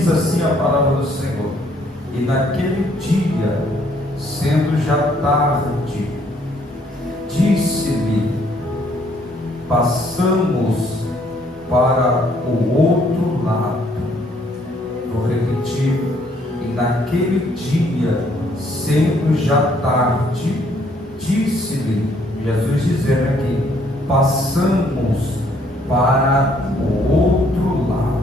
Diz assim a palavra do Senhor: e naquele dia, sendo já tarde, disse-lhe: passamos para o outro lado. Vou repetir: e naquele dia, sendo já tarde, disse-lhe, Jesus dizendo aqui, passamos para o outro lado.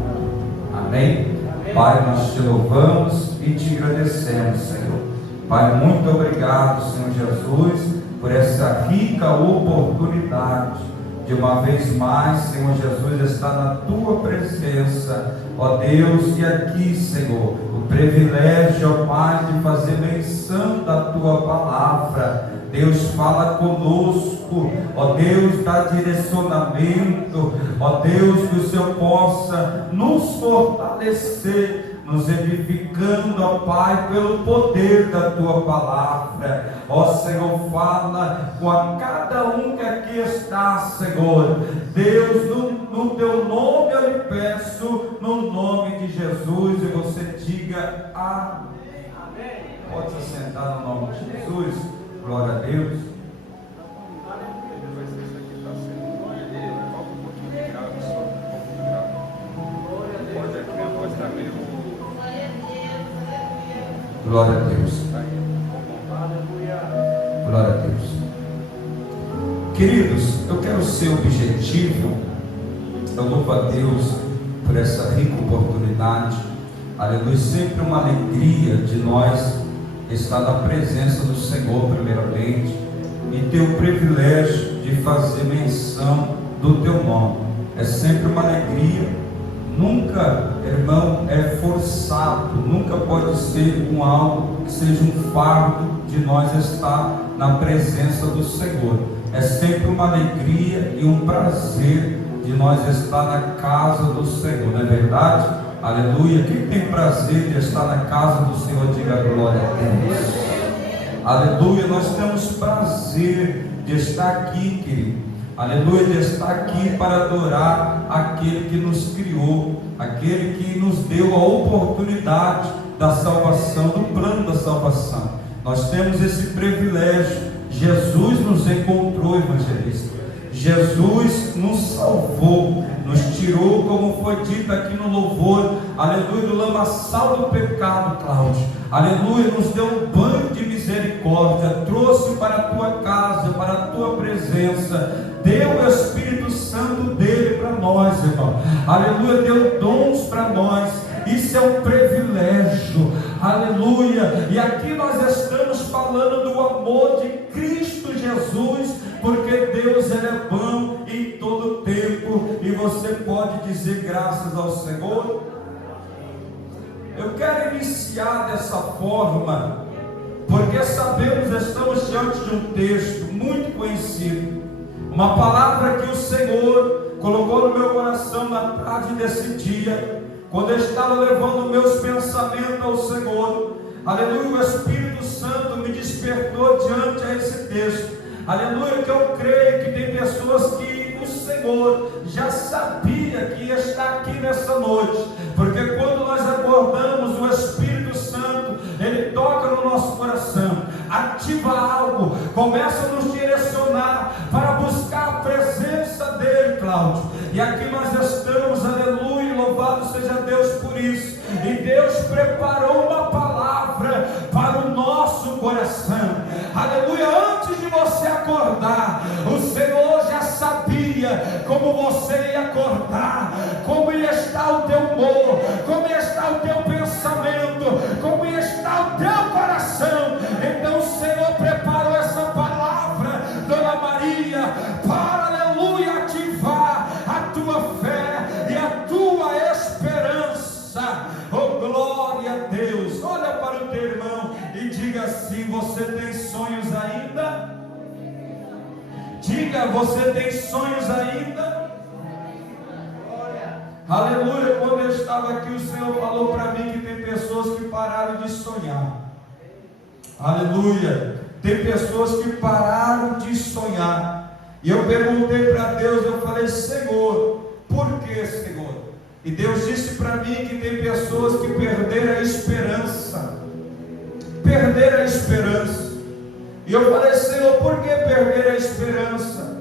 Amém? Amém. Pai, nós te louvamos e te agradecemos, Senhor. Pai, muito obrigado, Senhor Jesus, por essa rica oportunidade de uma vez mais, Senhor Jesus, estar na tua presença, ó Deus, e aqui, Senhor, o privilégio, ó Pai, de fazer menção da tua palavra. Deus, fala conosco, ó Deus, dá direcionamento, ó Deus, que o Senhor possa nos fortalecer, nos edificando, ó Pai, pelo poder da tua palavra. Ó Senhor, fala com a cada um que aqui está, Senhor. Deus, no teu nome eu lhe peço, no nome de Jesus, e você diga amém. Amém. Pode se sentar no nome de Jesus. Glória a Deus. Glória a Deus. Glória a Deus. Queridos, eu quero ser objetivo. Eu louvo a Deus por essa rica oportunidade. Aleluia. Sempre uma alegria de nós estar na presença do Senhor, primeiramente, e ter o privilégio de fazer menção do teu nome. É sempre uma alegria. Nunca, irmão, é forçado, nunca pode ser algo que seja um fardo de nós estar na presença do Senhor. É sempre uma alegria e um prazer de nós estar na casa do Senhor, não é verdade? Aleluia. Quem tem prazer de estar na casa do Senhor, diga glória a Deus. Aleluia. Nós temos prazer de estar aqui, querido. Aleluia, de estar aqui para adorar aquele que nos criou, aquele que nos deu a oportunidade da salvação, do plano da salvação. Nós temos esse privilégio. Jesus nos encontrou, evangelista. Jesus nos salvou, nos tirou, como foi dito aqui no louvor, aleluia, do lamaçal do pecado, Cláudio. Aleluia, nos deu um banho de misericórdia, trouxe para a tua casa, para a tua presença, deu o Espírito Santo dele para nós, irmão. Aleluia, deu dons para nós. Isso é um privilégio, aleluia. E aqui nós estamos falando do amor de Cristo Jesus, porque Deus, ele é bom em todo tempo, e você pode dizer graças ao Senhor. Eu quero iniciar dessa forma, porque sabemos, estamos diante de um texto muito conhecido, uma palavra que o Senhor colocou no meu coração na tarde desse dia, quando eu estava levando meus pensamentos ao Senhor. Aleluia, o Espírito Santo me despertou diante a esse texto. Aleluia, que eu creio que tem pessoas que o Senhor já sabia que ia estar aqui nessa noite, porque quando nós acordamos, o Espírito Santo, ele toca no nosso coração, ativa algo, começa a nos direcionar para buscar a presença dele, Cláudio. E aqui nós estamos, aleluia, louvado seja Deus por isso. E Deus preparou uma palavra para o nosso coração. Aleluia, antes de você acordar, o Senhor já sabia como você ia acordar, como ia estar o teu humor, como ia estar o teu pensamento, como ia estar o teu coração. Então o Senhor preparou essa palavra, Dona Maria, para, aleluia, ativar a tua fé e a tua esperança. Oh, glória a Deus. Olha para o teu irmão e diga assim: você tem sonhos ainda? Diga, você tem sonhos ainda? Aleluia. Quando eu estava aqui, o Senhor falou para mim que tem pessoas que pararam de sonhar. Aleluia. Tem pessoas que pararam de sonhar. E eu perguntei para Deus, eu falei: Senhor, por que, Senhor? E Deus disse para mim que tem pessoas que perderam a esperança. Perderam a esperança. E eu falei: Senhor, por que perder a esperança?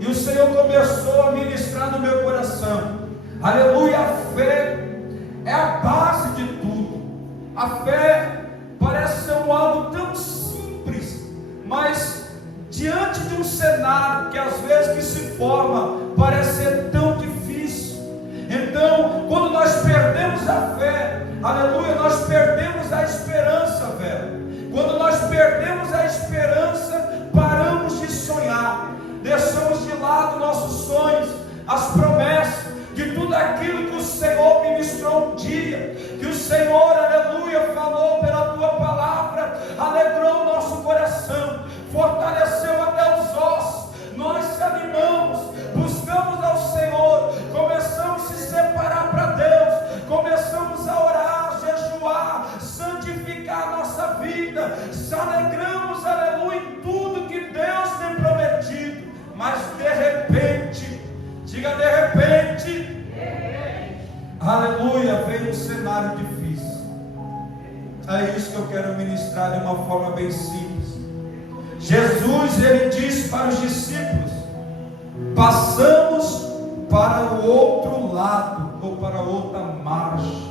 E o Senhor começou a ministrar no meu coração. Aleluia, a fé é a base de tudo. A fé parece ser algo tão simples, mas diante de um cenário que às vezes que se forma, parece ser tão difícil. Então, quando nós perdemos a fé, aleluia, nós perdemos a esperança, velho. Quando nós perdemos a esperança, paramos de sonhar, deixamos de lado nossos sonhos, as promessas, de tudo aquilo que o Senhor ministrou um dia, que o Senhor, aleluia, falou pela tua palavra, alegrou o nosso coração, fortaleceu até os ossos. Nós se animamos, buscamos ao Senhor, começamos a se separar para Deus, começamos a orar, jejuar, santificar a nossa vida, se alegramos, aleluia, em tudo que Deus tem prometido. Mas de repente, diga de repente, aleluia, veio um cenário difícil. É isso que eu quero ministrar de uma forma bem simples. Jesus, ele disse para os discípulos: passamos para o outro lado, ou para outra margem.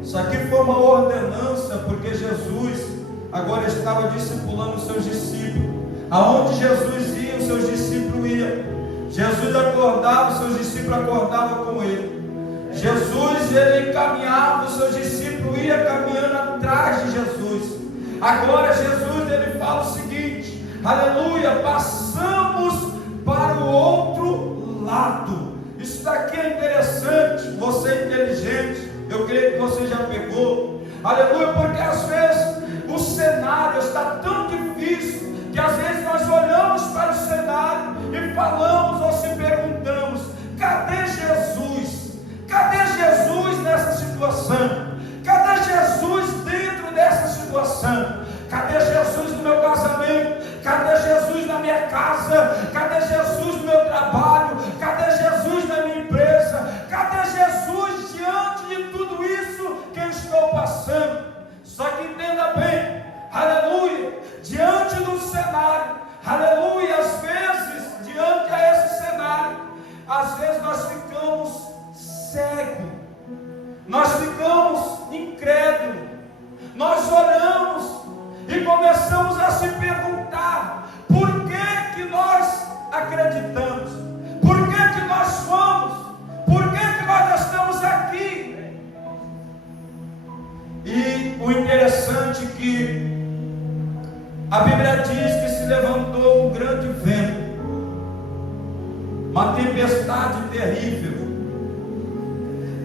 Isso aqui foi uma ordenança, porque Jesus agora estava discipulando os seus discípulos. Aonde Jesus ia, os seus discípulos iam. Jesus acordava, os seus discípulos acordavam com ele. Jesus, ele caminhava, os seus discípulos iam caminhando atrás de Jesus. Agora Jesus, ele fala o seguinte: aleluia, passamos para o outro lado. Isso daqui é interessante. Você é inteligente, eu creio que você já pegou. Aleluia, porque às vezes o cenário está tão difícil, que às vezes nós olhamos para o cenário e falamos ou se perguntamos: cadê Jesus? Cadê Jesus nessa situação? Cadê Jesus dentro dessa situação? Cadê Jesus no meu casamento? Cadê Jesus na minha casa? Cadê Jesus no meu trabalho? Cadê Jesus na minha empresa? Cadê Jesus diante de tudo isso que eu estou passando? Só que entenda bem, aleluia, diante do cenário, aleluia, às vezes, diante a esse cenário, às vezes nós ficamos cegos, nós ficamos incrédulos, nós olhamos e começamos a se perguntar: por que nós acreditamos? Por que nós fomos? Por que nós estamos aqui? E o interessante é que a Bíblia diz que se levantou um grande vento, uma tempestade terrível.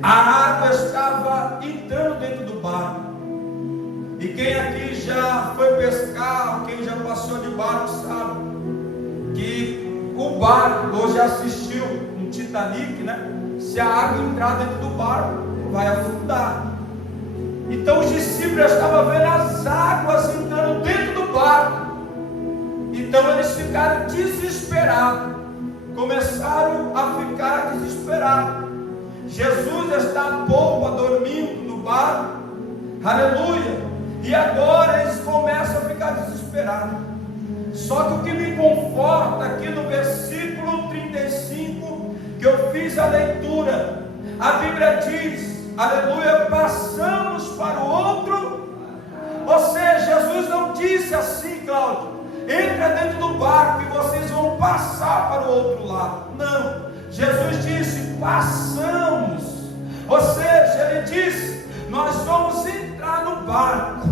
A água estava entrando dentro do barco. E quem aqui já foi pescar, quem já passou de barco, sabe que o barco, ou já assistiu um Titanic, né? Se a água entrar dentro do barco, vai afundar. Então os discípulos estavam vendo as águas entrando dentro do barco. Então eles ficaram desesperados, começaram a ficar desesperados. Jesus está à polpa, dormindo no barco, aleluia. E agora eles começam a ficar desesperados. Só que o que me conforta aqui no versículo 35, que eu fiz a leitura, a Bíblia diz, aleluia, passamos para o outro. Ou seja, Jesus não disse assim: Cláudio, entra dentro do barco e vocês vão passar para o outro lado. Não, Jesus disse: passamos. Ou seja, ele disse: nós vamos entrar no barco.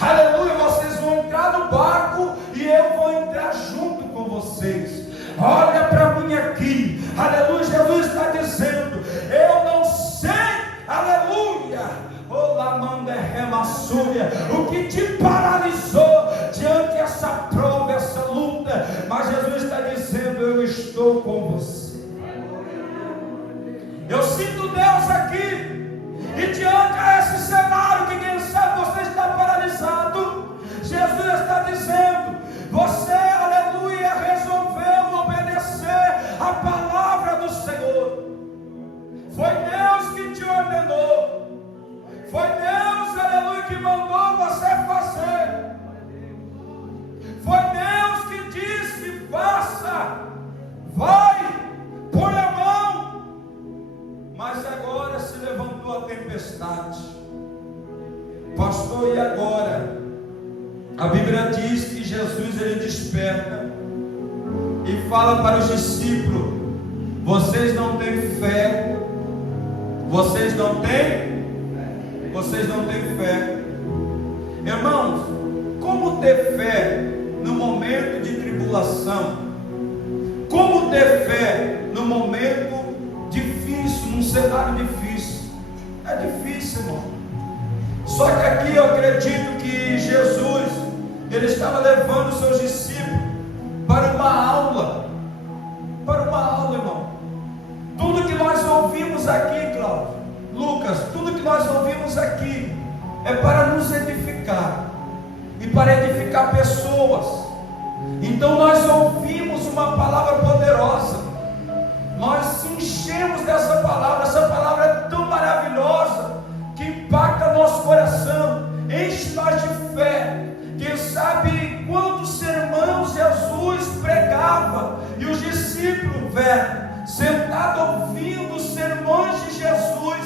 Aleluia, vocês vão entrar no barco e eu vou entrar junto com vocês. Olha para mim aqui, aleluia. Jesus está dizendo: eu não sei, aleluia, o que te paralisou diante dessa prova, essa luta, mas Jesus está dizendo: eu estou com você. Eu sinto Deus aqui, e diante desse cenário que quem sabe você está paralisado, Jesus está dizendo: você, aleluia, resolveu obedecer a palavra do Senhor. Foi Deus Pastor, e agora? A Bíblia diz que Jesus ele desperta e fala para os discípulos: vocês não têm fé, vocês não têm fé. Irmãos, como ter fé no momento de tribulação? Como ter fé no momento difícil, num cenário difícil? É difícil, irmão. Só que aqui eu acredito que Jesus, ele estava levando seus discípulos para uma aula, irmão. Tudo que nós ouvimos aqui, Cláudio, Lucas, tudo que nós ouvimos aqui é para nos edificar e para edificar pessoas. Então nós ouvimos uma palavra poderosa, nós se enchemos dessa palavra. Essa palavra é tão maravilhosa que impacta nosso coração, enche nós de fé. Quem sabe quantos sermões Jesus pregava e os discípulos, sentados ouvindo os sermões de Jesus,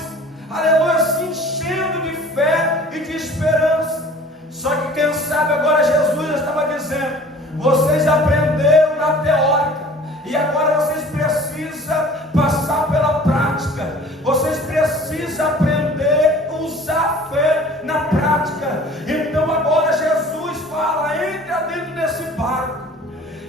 aleluia, se enchendo de fé e de esperança. Só que quem sabe agora Jesus estava dizendo: vocês aprenderam na teórica e agora vocês precisam passar pela prática, vocês precisam aprender a usar a fé na prática. Então agora Jesus fala: entra dentro desse barco,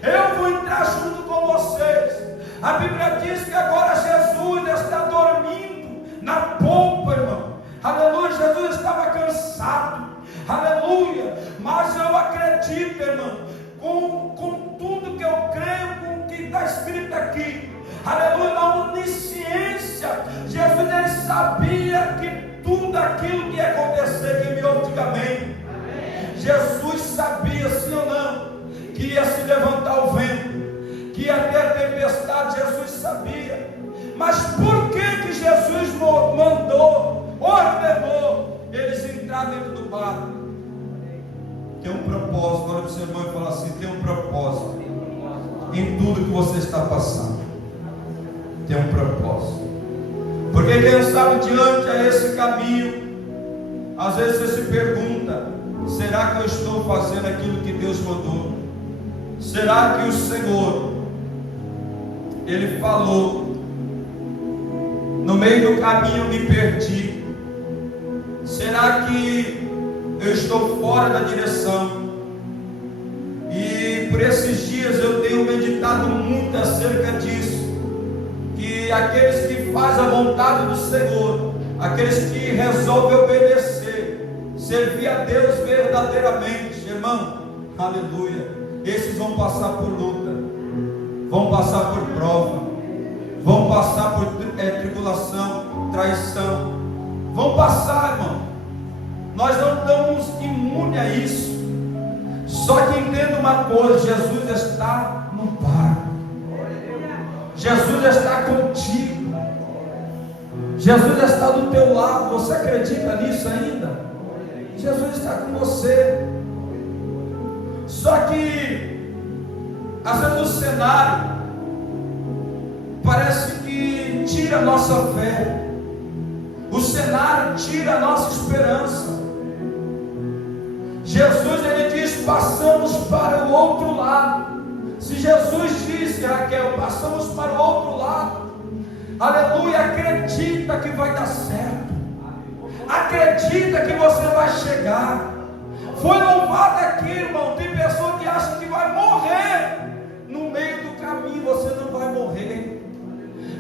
eu vou entrar junto com vocês. A Bíblia diz que agora Jesus está dormindo na polpa, irmão. Aleluia, Jesus estava cansado, aleluia, mas eu acredito, irmão, com tudo que eu creio, com o que está escrito aqui, aleluia, na onisciência, Jesus ele sabia que tudo aquilo que ia acontecer, que me ouve, diga amém. Jesus sabia, sim ou não, que ia se levantar o vento, que ia ter tempestade. Jesus sabia, mas por que Jesus ordenou eles entrar dentro do barco? Tem um propósito. Olha para o seu irmão e fala assim: tem um propósito em tudo que você está passando. Tem um propósito. Porque quem sabe diante a esse caminho, às vezes você se pergunta: será que eu estou fazendo aquilo que Deus mandou? Será que o Senhor, Ele falou, no meio do caminho eu me perdi? Será que eu estou fora da direção? E por esses dias eu tenho meditado muito acerca disso, que aqueles que fazem a vontade do Senhor, aqueles que resolvem obedecer, servir a Deus verdadeiramente, irmão, aleluia, esses vão passar por luta, vão passar por prova, vão passar por tribulação, traição, vão passar, irmão. Nós não estamos imunes a isso. Só que entenda uma coisa: Jesus está no barco, Jesus está contigo, Jesus está do teu lado. Você acredita nisso ainda? Jesus está com você. Só que às vezes o cenário parece que tira a nossa fé, o cenário tira a nossa esperança. Jesus ele diz: passamos para o outro lado. Se Jesus disse, Raquel, passamos para o outro lado, aleluia, acredita que vai dar certo, acredita que você vai chegar. Foi louvado aqui, irmão. Tem pessoa que acha que vai morrer no meio do caminho. Você não vai morrer.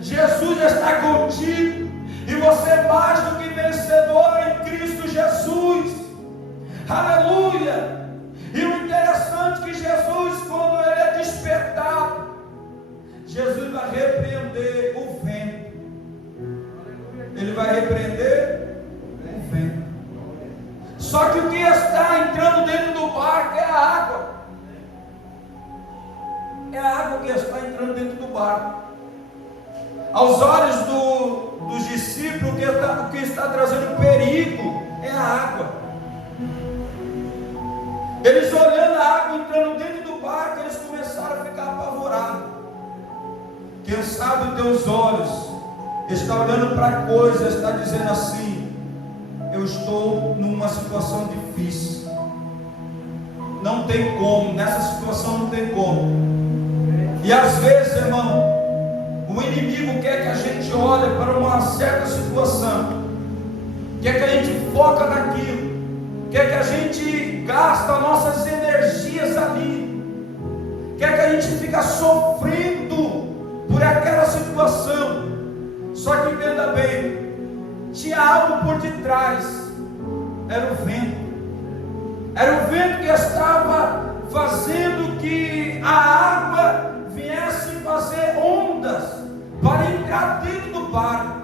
Jesus está contigo, e você é mais do que vencedor em Cristo Jesus, aleluia. E o interessante é que Jesus, quando ele é despertado, Jesus vai repreender o vento. Ele vai repreender o vento. Só que o que está entrando dentro do barco é a água. É a água que está entrando dentro do barco. Aos olhos dos discípulos, o que está trazendo perigo é a água. Eles olhando a água entrando dentro do barco, eles começaram a ficar apavorados. Quem sabe os teus olhos está olhando para coisas, está dizendo assim: eu estou numa situação difícil. Não tem como, nessa situação não tem como. E às vezes, irmão, o inimigo quer que a gente olhe para uma certa situação, quer que a gente foca naquilo, quer que a gente gasta nossas energias ali, quer que a gente fica sofrendo por aquela situação. Só que entenda bem, tinha algo por detrás. Era o vento. Era o vento que estava fazendo que a água viesse fazer ondas para entrar dentro do barco.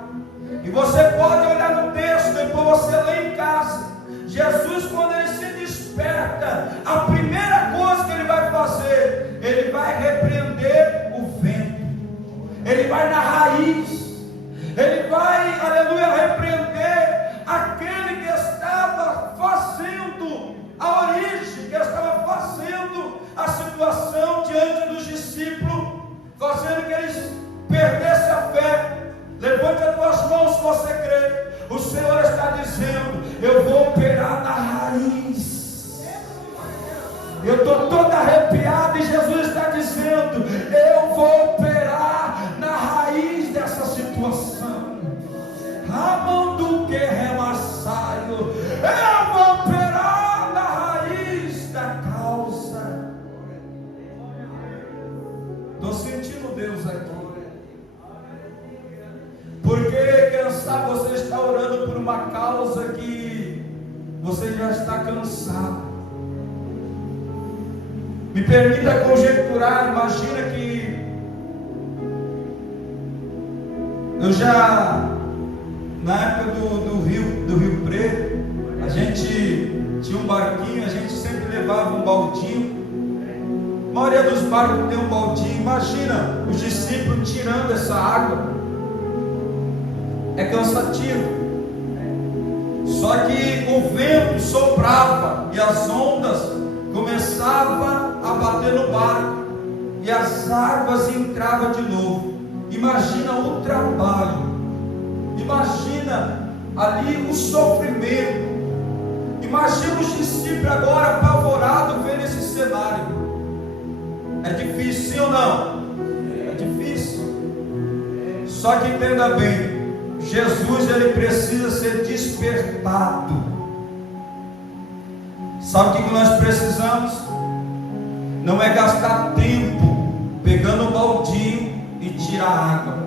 E você pode olhar no texto, depois você lê em casa. Jesus, quando ele se desperta, a primeira coisa que ele vai fazer, ele vai repreender o vento. Ele vai na raiz. Ele vai, aleluia, repreender aquele que estava fazendo a origem, que estava fazendo a situação diante dos discípulos, fazendo que eles perdessem a fé. Levante as tuas mãos se você crê. O Senhor está dizendo: eu vou operar na raiz. Eu estou todo arrepiado e Jesus está dizendo: eu vou operar na raiz dessa situação. Amando que remassaio, eu vou operar na raiz da causa. Estou sentindo Deus aqui. Porque quem sabe você está orando por uma causa que você já está cansado. Me permita conjecturar. Imagina que eu já, na época do Rio Preto, a gente tinha um barquinho, a gente sempre levava um baldinho. A maioria dos barcos tem um baldinho. Imagina os discípulos tirando essa água. É cansativo. Só que o vento soprava e as ondas começavam a bater no barco e as águas entravam de novo. Imagina o trabalho, imagina ali o sofrimento. Imagina os discípulos agora apavorados vendo esse cenário. É difícil, sim ou não? É difícil. Só que entenda bem, Jesus, ele precisa ser despertado. Sabe o que nós precisamos? Não é gastar tempo pegando um baldinho e tirar água.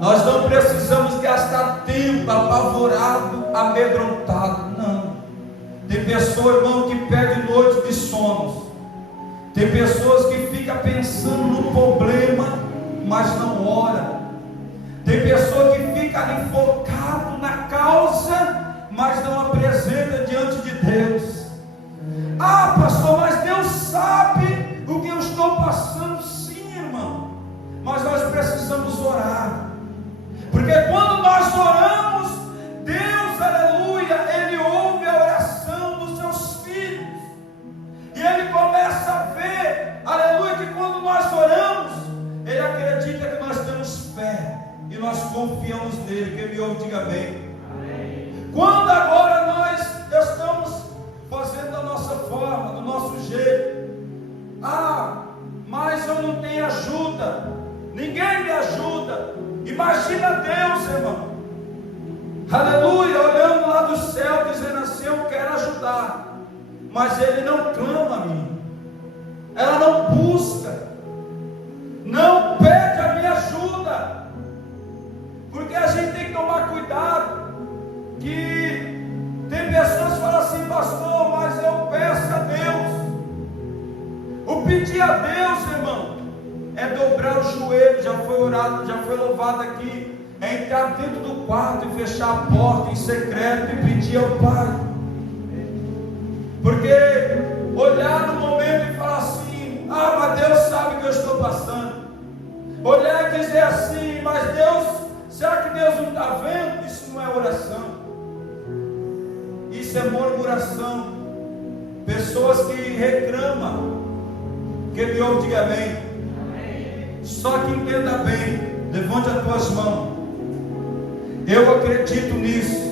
Nós não precisamos gastar tempo apavorado, amedrontado. Não. Tem pessoa, irmão, que perde noites de sono. Tem pessoas que ficam pensando no problema, mas não ora. Tem pessoa que fica ali focado na causa, mas não apresenta diante de Deus. Ah, pastor, mas Deus sabe o que eu estou passando. Sim, irmão, mas nós precisamos orar. Porque quando nós oramos, Deus, aleluia, Ele ouve a oração dos seus filhos. E Ele começa a ver, aleluia, que quando nós oramos, Ele acredita que nós temos fé. E nós confiamos nele. Quem me ouve, diga amém. Quando agora nós estamos fazendo da nossa forma, do nosso jeito. Ah, mas eu não tenho ajuda. Ninguém me ajuda. Imagina Deus, irmão. Aleluia, olhando lá do céu, dizendo assim: eu quero ajudar. Mas ele não clama a mim. Ela não busca. Não pede a minha ajuda. Porque a gente tem que tomar cuidado. Que tem pessoas que falam assim: pastor, mas eu peço a Deus. O pedir a Deus, irmão, é dobrar o joelho. Já foi orado, já foi louvado aqui. É entrar dentro do quarto e fechar a porta em secreto e pedir ao Pai. Porque olhar no momento e falar assim: ah, mas Deus sabe o que eu estou passando. Olhar e dizer assim: mas Deus, será que Deus não está vendo? Isso não é oração. Isso é murmuração. Pessoas que reclamam. Quem me ouve, diga amém. Só que entenda bem. Levante as tuas mãos. Eu acredito nisso.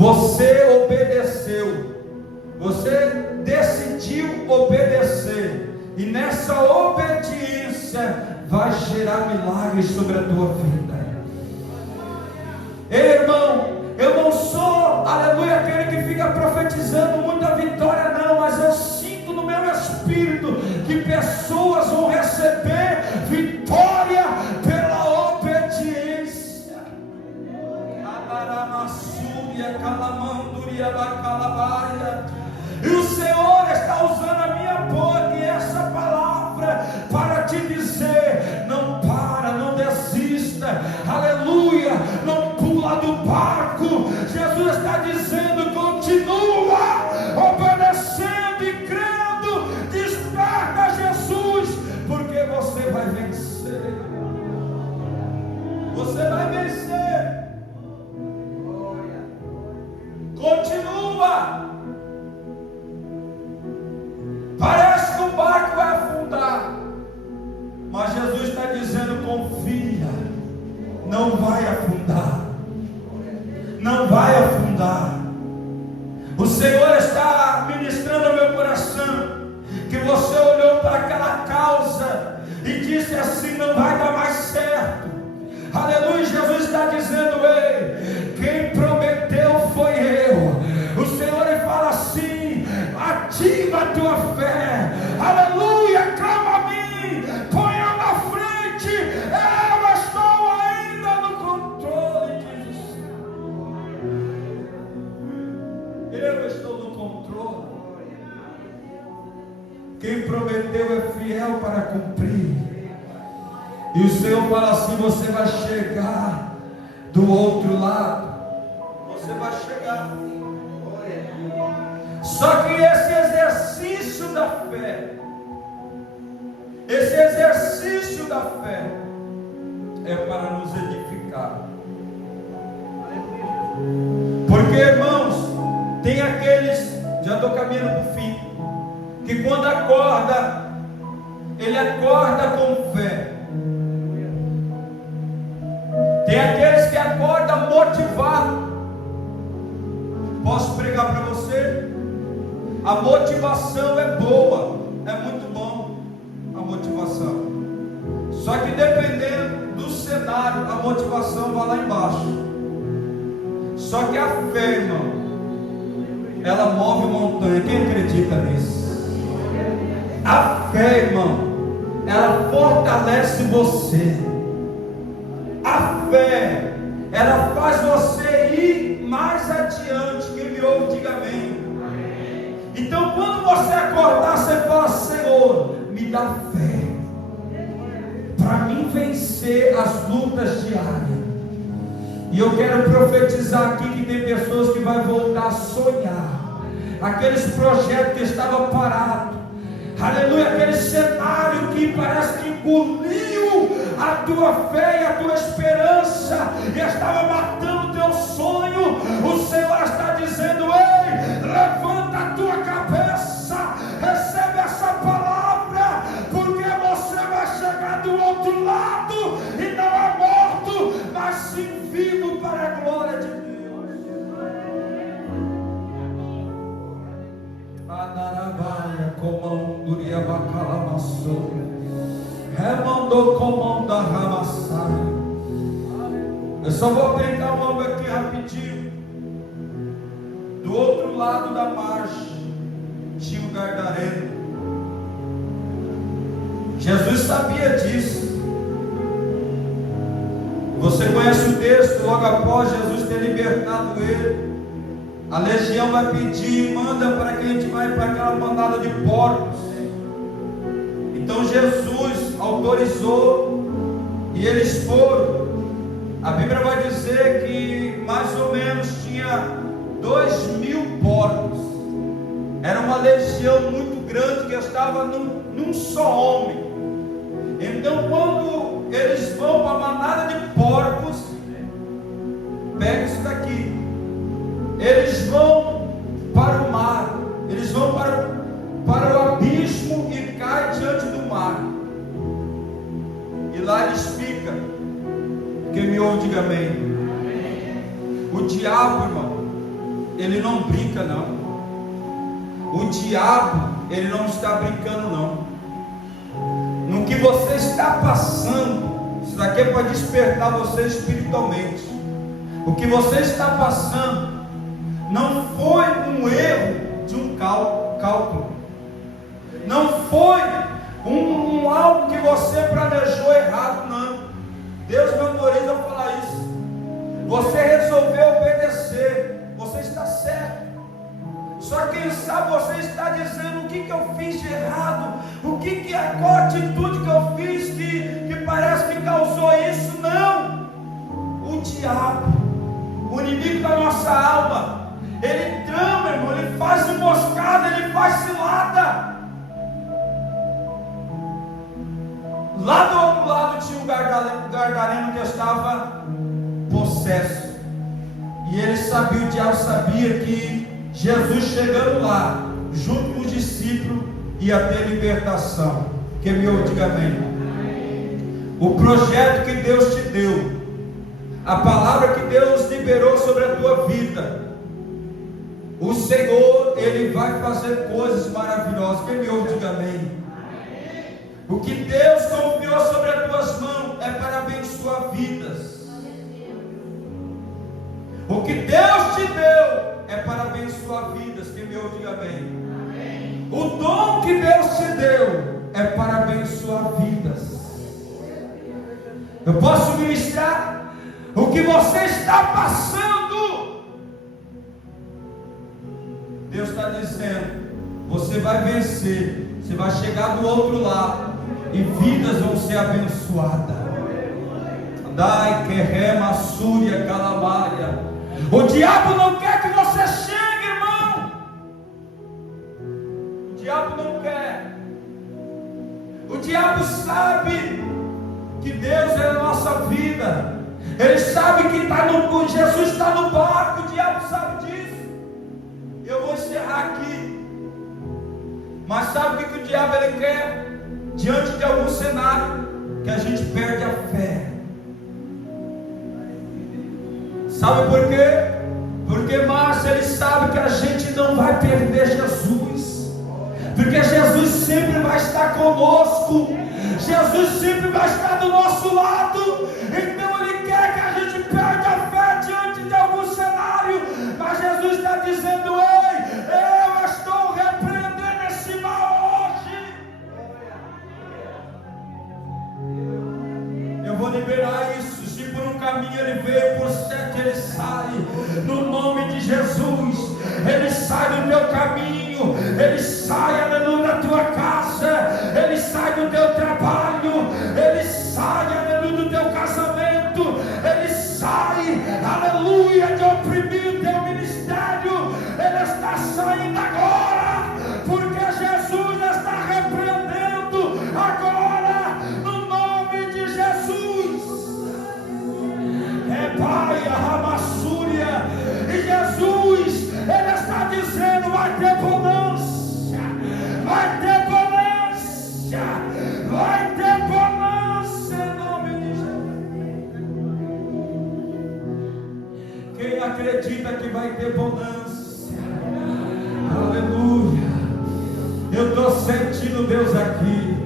Você obedeceu, você decidiu obedecer, e nessa obediência vai gerar milagres sobre a tua vida. Ei, irmão, eu não sou, aleluia, aquele que fica profetizando muita vitória, não, mas eu sinto no meu espírito que pessoas vão receber vitória pela obediência. E o Senhor está usando a minha boca e essa palavra para te dizer: não para, não desista, aleluia, não pula do barco. Jesus está dizendo: continua obedecendo e crendo, desperta Jesus, porque você vai vencer, você vai vencer. Continua. Parece que o barco vai afundar, mas Jesus está dizendo: confia, não vai afundar, não vai afundar. O Senhor está ministrando ao meu coração que você olhou para aquela causa e disse assim: não vai dar mais certo. Aleluia. Jesus está dizendo: ei, quem prometeu foi eu. O Senhor ele fala assim: ativa a tua fé, aleluia, clama a mim, ponha na frente, eu estou ainda no controle, diz o Senhor. Eu estou no controle. Quem prometeu é fiel para cumprir. E o Senhor fala assim: você vai chegar do outro lado, você vai chegar. Só que esse exercício da fé, é para nos edificar. Porque, irmãos, tem aqueles, já estou caminhando para o fim, que quando acorda, ele acorda com fé. Tem aqueles que acordam motivados. Posso pregar para você? A motivação é boa, é muito bom a motivação. Só que dependendo do cenário, a motivação vai lá embaixo. Só que a fé, irmão, ela move montanha. Quem acredita nisso? A fé, irmão, ela fortalece você. A fé, ela faz você ir mais adiante. Quem me ouve, diga amém. Então, quando você acordar, você fala: Senhor, me dá fé para mim vencer as lutas diárias. E eu quero profetizar aqui que tem pessoas que vão voltar a sonhar aqueles projetos que estavam parados, aleluia, aquele cenário que parece que engoliu a tua fé e a tua esperança e estava matando o teu sonho. O Senhor está dizendo: ei, levanta a tua cabeça, recebe essa palavra, porque você vai chegar do outro lado e não é morto, mas sim vivo para a glória de Deus. Anarabaia comanduria bacalamaçou, remandou comanda ramassai. Eu só vou apertar o ombro aqui rapidinho. Do outro lado da margem tinha o Gadareno. Jesus sabia disso. Você conhece o texto, logo após Jesus ter libertado ele, a legião vai pedir: manda para que a gente vá para aquela mandada de porcos. Então Jesus autorizou e eles foram. A Bíblia vai dizer que mais ou menos tinha 2.000 porcos. Era uma legião muito grande que estava num só homem. Então, quando eles vão para a manada de porcos, pega isso daqui, eles vão para o mar, eles vão para o abismo e caem diante do mar, e lá eles ficam. Quem me ouve, diga amém. O diabo, irmão, ele não brinca não. O diabo, ele não está brincando não. No que você está passando, isso daqui é para despertar você espiritualmente. O que você está passando não foi um erro de um cálculo, não foi algo que você planejou errado, não. Deus me autoriza a falar isso. Você resolveu obedecer, você está certo. Só quem sabe você está dizendo: o que eu fiz de errado? Qual a atitude que eu fiz que parece que causou isso? Não. O diabo, o inimigo da nossa alma, ele trama, irmão, ele faz emboscada, ele faz cilada. Lá do outro lado tinha um gadareno que estava possesso. E ele sabia, o diabo sabia que Jesus chegando lá, junto com os discípulos, ia ter libertação. Que me diga amém. O projeto que Deus te deu, a palavra que Deus liberou sobre a tua vida, o Senhor, Ele vai fazer coisas maravilhosas. Que me diga amém. O que Deus confiou sobre as tuas mãos é para abençoar vidas. O que Deus te deu é para abençoar vidas. Que me diga amém. O dom que Deus te deu é para abençoar vidas. Eu posso ministrar o que você está passando. Deus está dizendo: você vai vencer, você vai chegar do outro lado e vidas vão ser abençoadas. Dai que rema súria calamaria. O diabo não quer que você chegue, irmão. O diabo não quer. O diabo sabe que Deus é a nossa vida. Ele sabe que Jesus está no barco. O diabo sabe disso. Eu vou encerrar aqui. Mas sabe o que o diabo ele quer? Diante de algum cenário, que a gente perde a fé. Sabe por quê? Porque, Márcio, ele sabe que a gente não vai perder Jesus, porque Jesus sempre vai estar conosco, Jesus sempre vai estar do nosso lado. Então ele quer que a gente perca a fé diante de algum cenário, mas Jesus está dizendo: ei, eu estou repreendendo esse mal hoje. Eu vou liberar isso. Se por um caminho ele veio, por 7 ele sai. No nome de Jesus, ele sai do teu caminho, ele sai, aleluia, da tua casa, ele sai do teu trabalho, ele sai, aleluia, do teu casamento, ele sai, aleluia, de oprimir o teu ministério. Ele está saindo agora, porque Jesus está repreendendo agora, no nome de Jesus. É Pai, a Ramassúria, e Jesus, Ele está dizendo: vai ter bonança, vai ter bonança, vai ter bonança, em nome de Jesus. Quem acredita que vai ter bonança? Aleluia. Eu estou sentindo Deus aqui.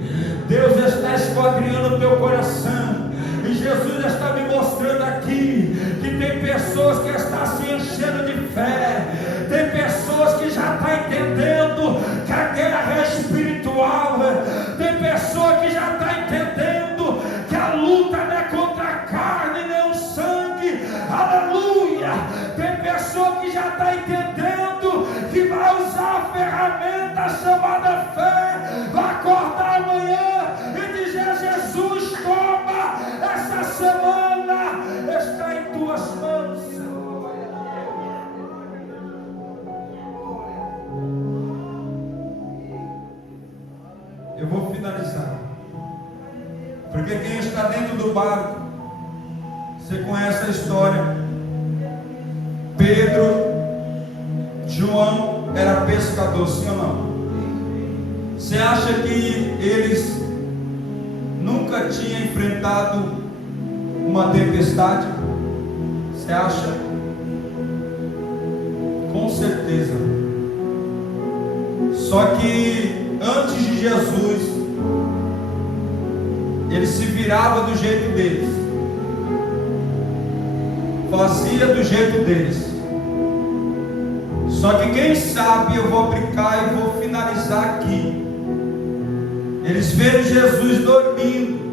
Deus está esquadrinhando o teu coração. E Jesus está me mostrando aqui que tem pessoas que estão se enchendo de fé. Tem pessoas que já estão entendendo que a guerra é espiritual. Tem pessoa que já está entendendo que a luta não é contra a carne nem o sangue. Aleluia. Tem pessoa que já está entendendo que vai usar a ferramenta chamada fé. Vai acordar amanhã e dizer: Jesus, toma, essa semana está em tuas mãos. Eu vou finalizar, porque quem está dentro do barco, você conhece a história. Pedro, João era pescador, sim ou não? Você acha que eles nunca tinham enfrentado uma tempestade? Você acha? Com certeza. Só que antes de Jesus, ele se virava do jeito deles, fazia do jeito deles. Só que quem sabe, eu vou aplicar e vou finalizar aqui. Eles viram Jesus dormindo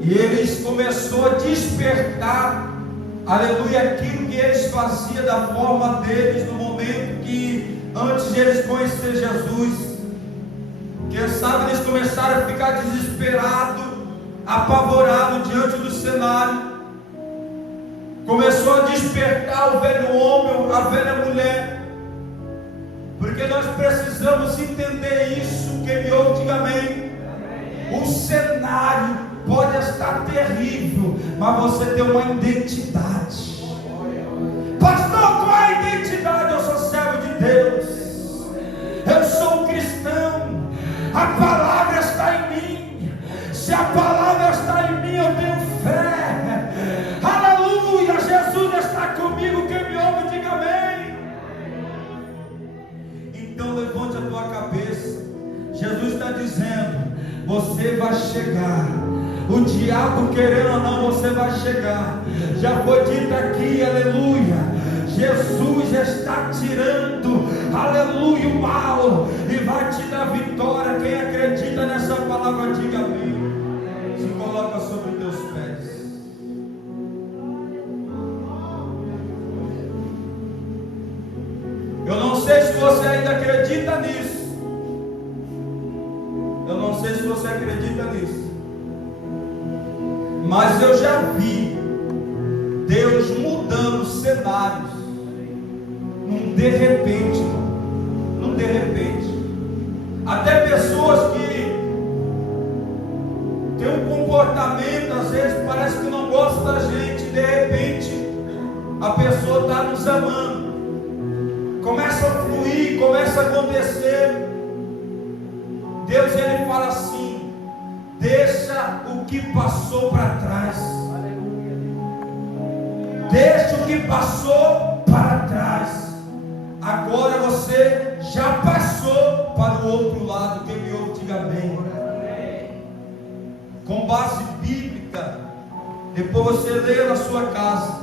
e eles começou a despertar, aleluia, aquilo que eles faziam da forma deles no momento que antes de eles conhecer Jesus. Quem sabe eles começaram a ficar desesperados, apavorados diante do cenário. Começou a despertar o velho homem, a velha mulher, porque nós precisamos entender isso. Quem me ouve, diga amém. O cenário pode estar terrível, mas você tem uma identidade. Pastor, qual é a identidade? Eu sou servo de Deus, eu sou um cristão, a palavra está em mim. Se a palavra está em mim, eu tenho fé. Aleluia, Jesus está comigo. Quem me ouve, diga amém. Então levante a tua cabeça. Jesus está dizendo: você vai chegar. O diabo querendo ou não, você vai chegar. Já foi dito aqui, aleluia, Jesus está tirando, aleluia, o mal e vai te dar vitória. Quem acredita nessa palavra, diga amém. Se coloca sobre teus pés. Eu não sei se você ainda acredita nisso. Eu não sei se você acredita nisso, mas eu já vi Deus mudando cenários num de repente, num de repente. Até pessoas que têm um comportamento, às vezes parece que não gosta da gente, de repente a pessoa está nos amando, começa a fluir, começa a acontecer. Deus, ele fala assim: deixa o que passou para trás, deixa o que passou para trás. Agora você já passou para o outro lado. Quem me ouve, diga amém. Com base bíblica, depois você leia na sua casa,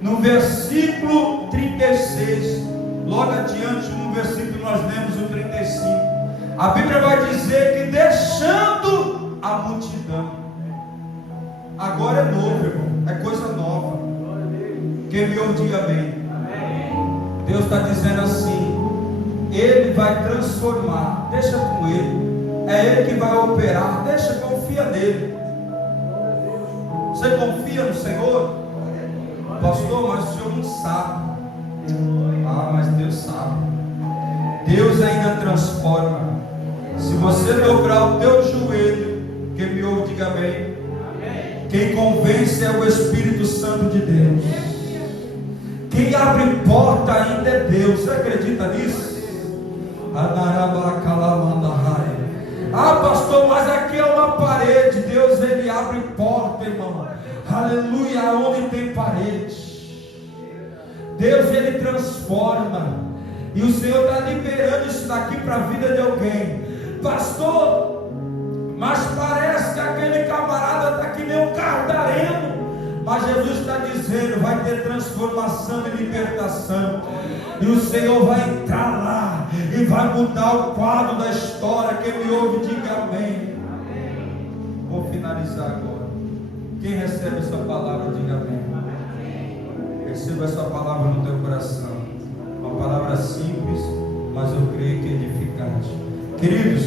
no versículo 36, logo adiante no versículo nós lemos o 35. A Bíblia vai dizer que deixando a multidão, agora é novo, irmão, é coisa nova. Quem me ouve, diga amém. Deus está dizendo assim: Ele vai transformar, deixa com Ele, é Ele que vai operar, deixa, confia nele. Você confia no Senhor? Pastor, mas o Senhor não sabe. Ah, mas Deus sabe. Deus ainda transforma. Se você dobrar o teu joelho, quem me ouve, diga amém. Quem convence é o Espírito Santo de Deus. Quem abre porta ainda é Deus. Você acredita nisso? Ah, pastor, mas aqui é uma parede. Deus, ele abre porta, irmão. Aleluia, onde tem parede. Deus, ele transforma. E o Senhor está liberando isso daqui para a vida de alguém. Pastor, mas parece que aquele camarada está que nem um cardareno. Mas Jesus está dizendo: vai ter transformação e libertação. E o Senhor vai entrar lá e vai mudar o quadro da história. Quem me ouve, diga amém. Vou finalizar agora. Quem recebe essa palavra, diga amém. Receba essa palavra no teu coração. Uma palavra simples, mas eu creio que é edificante. Queridos,